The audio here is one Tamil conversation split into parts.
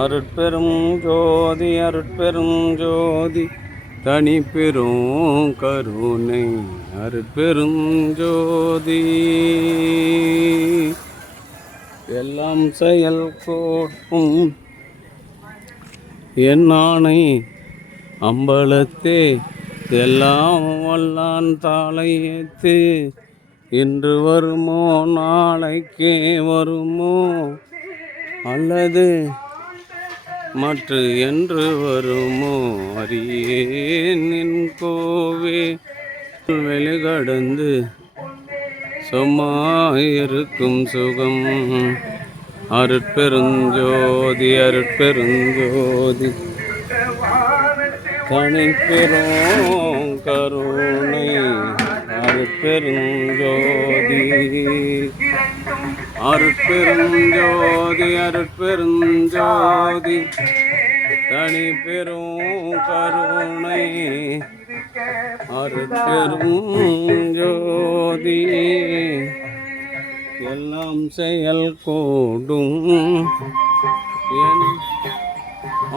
அருட்பெரும் ஜோதி அருட்பெரும் ஜோதி தனி பெரும் கருணை அருட்பெரும் ஜோதி எல்லாம் செயல் கோட்டும் என் ஆணை அம்பலத்தே எல்லாம் வல்லான் தாளையத்து இன்று வருமோ நாளைக்கே வருமோ அல்லது மற்ற என்று வருமோ அறியேன் என் கோவே வெளிகடந்து சும்மாயிருக்கும் சுகம் அருட்பெருஞ்சோதி அருட்பெருஞ்சோதி தனிப்பெரும் கருணை அருட்பெருஞ்சோதி அருட்பெருஞ்சோதி அருட்பெருஞ்சோதி தனிப்பெரும் கருணை அருட்பெருஞ்சோதி எல்லாம் செயல் கூடும் என்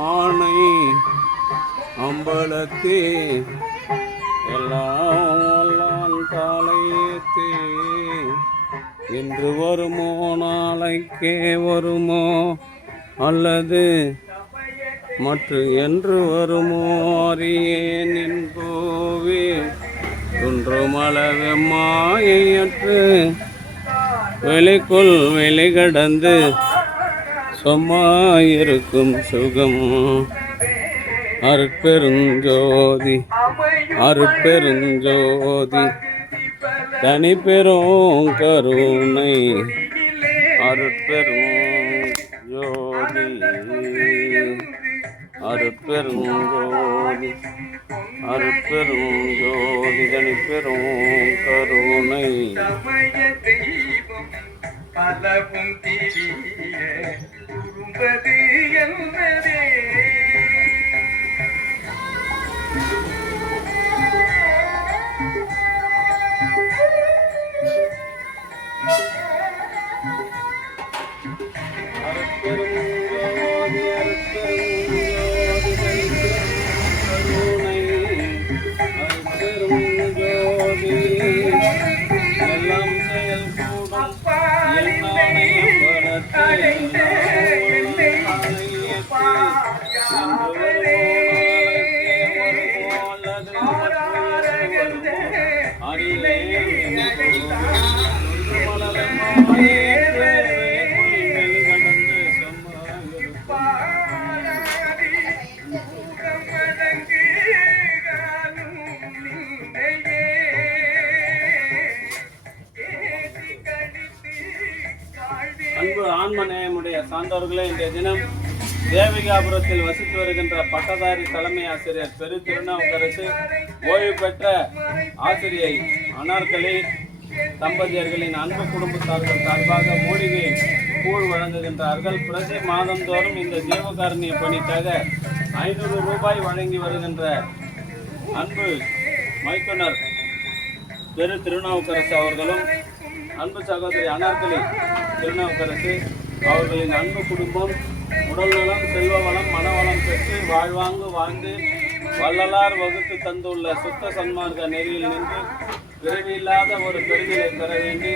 ஆணை அம்பலத்தே எல்லாம் தாளையத்தே இன்று வருமோ நாளைக்கே வருமோ அல்லது மற்ற என்று வருமோ அறியேன் என் கோவே குன்றுமளவெம்மாயற்று வெளிக்குள் வெளிகடந்து சும்மாயிருக்கும் சுகம் அருட்பெருஞ்சோதி அருட்பெருஞ்சோதி தனிப்பெரும் கருணை அருட்பெரும் ஜோதி அருட்பெருஞ்சோதி அருட்பெருஞ்சோதி தனிப்பெரும் கருணை பலவும் தீரிய குறும்பது என்பதே அன்பு ஆன்ம நேயமுடைய சான்றோர்களே, இன்றைய தினம் தேவிகாபுரத்தில் வசித்து வருகின்ற பட்டதாரி தலைமை ஆசிரியர் பெரு திருநாவுக்கரசு ஓய்வு பெற்ற ஆசிரியை அனார்கலி தம்பதியர்களின் அன்பு குடும்பத்தார்கள் சார்பாக மூலிகை கூழ் வழங்குகின்றார்கள். பிரதி மாதந்தோறும் இந்த ஜீவகாருண்ய பணிக்காக 500 ரூபாய் வழங்கி வருகின்ற அன்பு மைத்துனர் பெரு திருநாவுக்கரசு அவர்களும் அன்பு சகோதரி அனார்கலி திருநாவுக்கரசு அவர்களின் அன்பு குடும்பம் உடல்நலம் செல்வ வளம் மனவளம் பெற்று வாழ்வாங்கு வாழ்ந்து வள்ளலார் வகுத்து தந்துள்ள சுத்த சன்மார்க்க நெறியில் நின்று பிறவியில்லாத ஒரு பெருநிலை பெற வேண்டி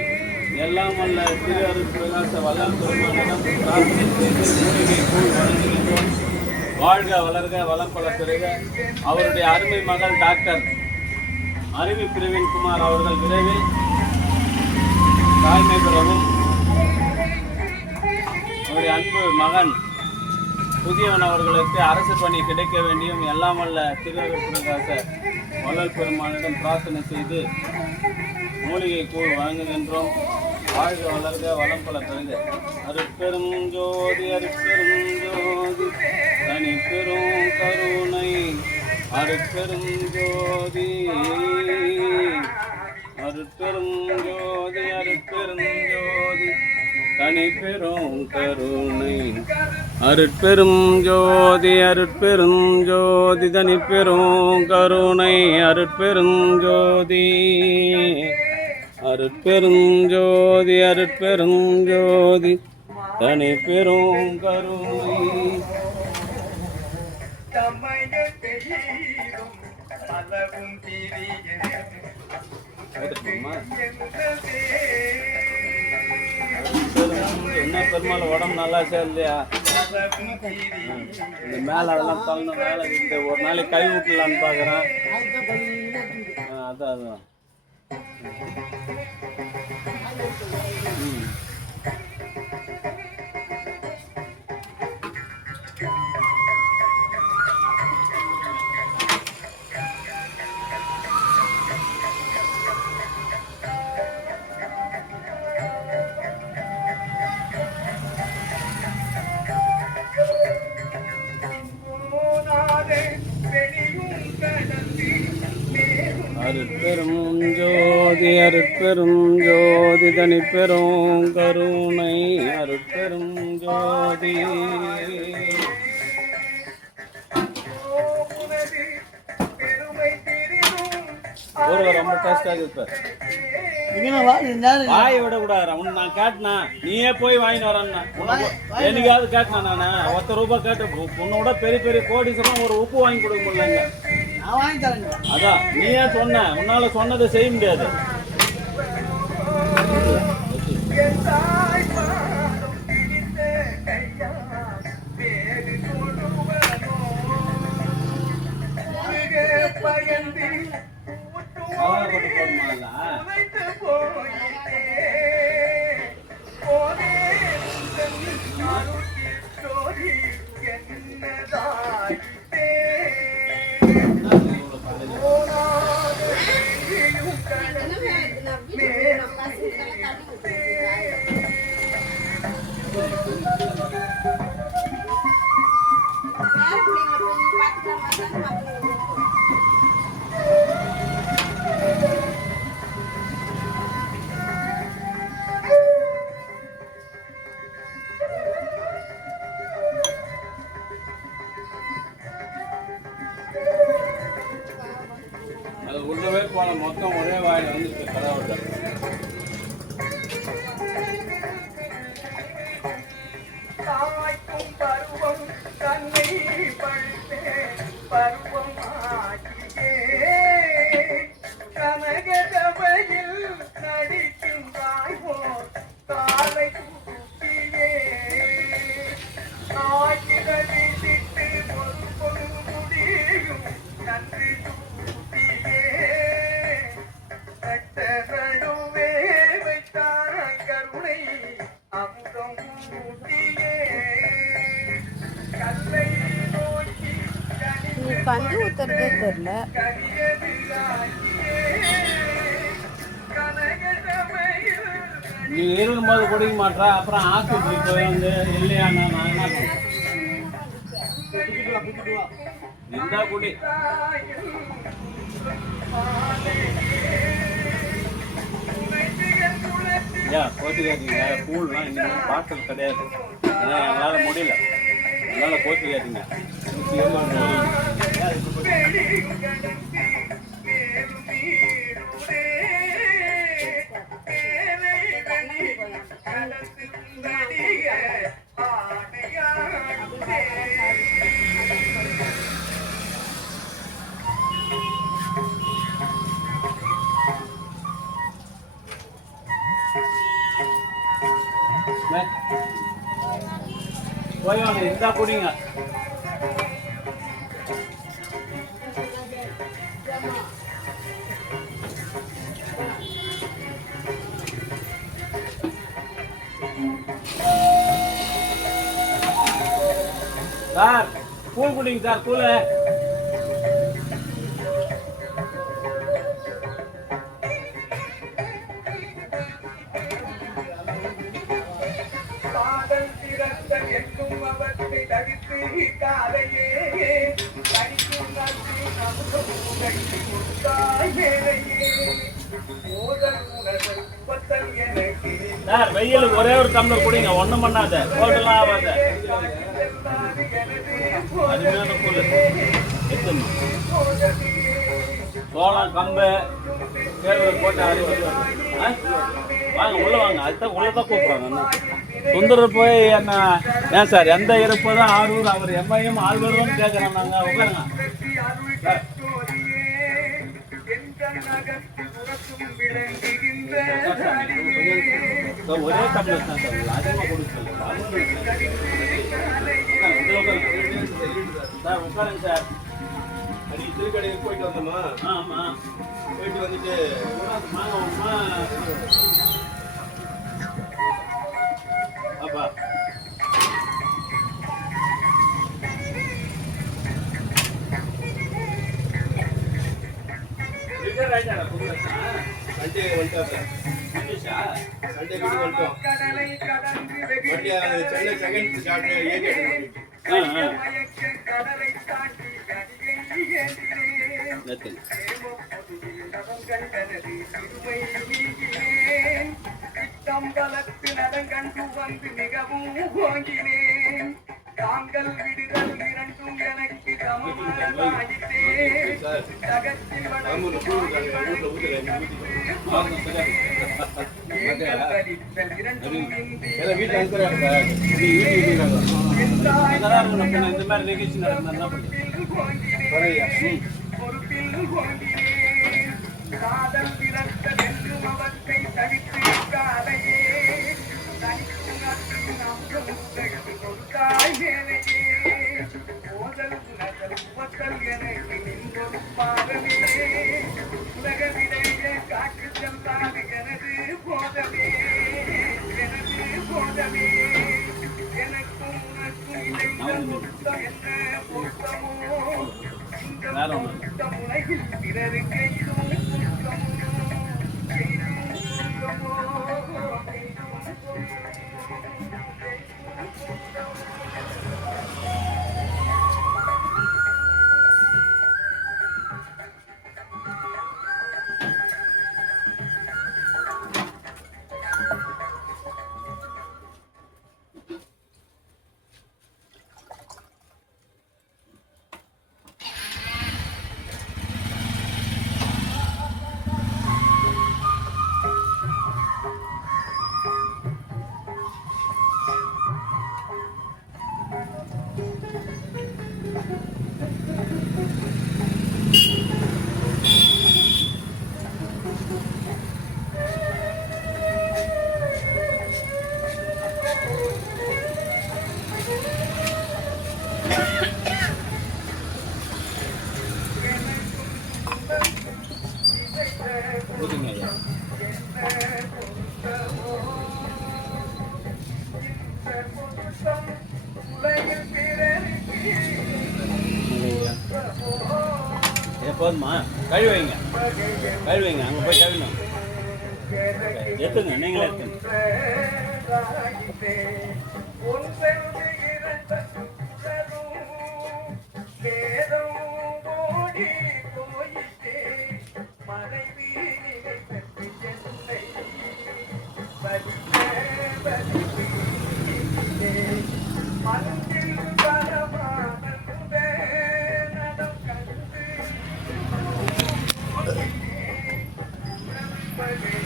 எல்லாம் வல்ல திரு அருள் பிரகாச வள்ளல் பெருமானிடம் பிரார்த்தனை செய்து மூலிகை கூழ் வழங்குகின்றோம். வாழ்க வளர்க வளம் பல பெறுக. அவருடைய அருமை மகள் டாக்டர் அருவி பிரவீன் குமார் அவர்கள் விரைவில் தாய்மை பெறவும், அவருடைய அன்பு மகன் புதியவன் அவர்களுக்கு அரசு பணி கிடைக்க வேண்டியும் எல்லாம் வல்ல திருவருள் பிரகாச வள்ளல் பெருமானிடம் பிரார்த்தனை செய்து மூலிகை கூழ் வழங்குகின்றோம். வாழ்க வளர்க வளம் பல பெறுக. அருட்பெரும் ஜோதி அருட்பெரும் ஜோதி தனி பெரும் கருணை அருட்பெரும் ஜோதி அருட்பெரும் ஜோதி அருட்பெரும் ஜோதி தனி பெரும் கருணை அருட்பெரும் ஜோதி அருட்பெரும் ஜோதி தனி பெரும் கருணை அருட்பெரும் ஜோதி அருட்பெரும் ஜோதி அருட்பெரும் ஜோதி தனி பெரும் கருணை என்ன பெருமாள் உடம்பு நல்லா இல்லையா? இந்த மேலே அதெல்லாம் தள்ளணும், மேலே இந்த ஒரு நாளைக்கு கை விட்டலான்னு பார்க்குறேன். அதான் அதான் அருட்பெரும் ஜோதி அருட்பெரும் ஜோதி தனி பெரும் கருணை அருட்பெரும் ஜோதி. ரொம்ப டேஸ்டாக இருக்கு. வாயை விடக்கூடாது. உன்னை நான் கேட்டனா நீயே போய் வாங்கிட்டு வரேன்னா என்னைக்காவது கேட்டனா? நான் ₹10 கேட்டு உன்னோட பெரிய பெரிய கோடீஸ்வரம் ஒரு உப்பு வாங்கி கொடுக்க முடியலங்க. அதான் நீ ஏன் சொன்ன? உன்னால சொன்னதை செய்ய முடியாது. அது உள்ளவே போன மொத்தம் ஒரே வாயில் வந்து கடவுள் கஞ்சி ஊத்துறதே தெரியல. நீ இருக்கும்போது குடிக்க மாட்டா, அப்புறம் ஆஸ்பத்திரி போய் வந்து இல்லையா நான் என்ன இருந்தா குடி. ஏன் கோச்சிக்காதீங்க, கூழ்லாம் இன்னைக்கு பாட்டில் கிடையாது. ஏன்னா எங்களால் முடியல, என்னால் கோச்சிக்காதீங்க. போய் வாங்க, இருந்தா குடிங்க. சார் கூழ் குடிங்க சார், கூழ். சார் வெயில் ஒரே ஒரு டம்ளர் குடிங்க, ஒண்ணும் பண்ணாத, கோட்டெல்லாம் ஆகாத. அருமையான கூழ். சோளம் கம்பு கேழ்வரகு போட்டு வாங்க உள்ள வாங்க, அதுதான் உள்ளதான் கூப்பிடுறாங்க. சுந்தரர் போய் என்ன ஏன் சார் எந்த இருப்பு தான் ஆரூர் அவர் எம்ஐஎம் ஆழ்வரும்னு கேட்குறோம் நாங்கள் உட்காருங்க சார். சார், ஒரே டம்ளர் தான் சார் அதிகமாக கொடுக்க சார் உட்காருங்க சார். அன்னைக்கு திருக்கடைக்கு போயிட்டு வந்தோமா? ஆமாம் போயிட்டு வந்துட்டு வாங்க அப்பா ரிட்டர் ஆயிட்டாரா புதுசா? சண்டே வந்துட்டோம் சார். புதுசா? சண்டே வீட்டுக்கு வந்துட்டோம். வண்டி சென்னை செகண்ட் ஸ்டார்ட் ஏகே நெத்தின் நடங்கண்டு வந்து மிகவும் ஓங்கினேன். தாங்கள் விடுதல் இரண்டும் எனக்கு சமமானதாயிற்றே. தகத்தில் வீட்டில் அனுப்புறாங்க சார். அங்கதான் இருக்கணும். பின்ன இந்த மாதிரி நிகழ்ச்சி நடந்தா என்ன பண்ணுறது? பொறுப்பில் ஓங்கினேன். காதல் பிறந்ததென்றும் அவற்றை தவித்து காலையே தனித்து நற்றின் அம்சம் கொடுத்தாய் மேலையே. ஓதல் நகல் உவத்தல் எனக்கு நின்றொரு பாகமே. உலக விடைய காற்று செல்லாது எனது போதமே. எனது போதமே. எனக்கும் உனக்கும் இணைந்த பொருத்தம் என்ன பொருத்தமோ? இந்த பொருத்தம் உலகில் பிறருக்கு இதுவும் பொருத்தமோ? இதுவும் பொருத்தமோ? ஊதுங்க ஐயா. போதுமா? கழுவி வைங்க, கழுவி வைங்க. அங்கே போய் கழுவிணும். எடுத்துங்க, நீங்களே எடுத்துங்க.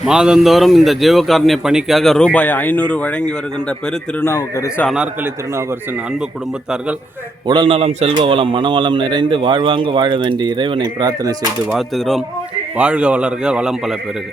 மாதந்தோறும் இந்த ஜீவகாருண்ய பணிக்காக ரூபாய் 500 வழங்கி வருகின்ற பெரு திருநாவுக்கரசு அனார்கலி திருநாவுக்கரசின் அன்பு குடும்பத்தார்கள் உடல் நலம், செல்வ வளம், மனவளம் நிறைந்து வாழ்வாங்கு வாழ வேண்டிய இறைவனை பிரார்த்தனை செய்து வாழ்த்துகிறோம். வாழ்க வளர்க, வளம் பல பெருக.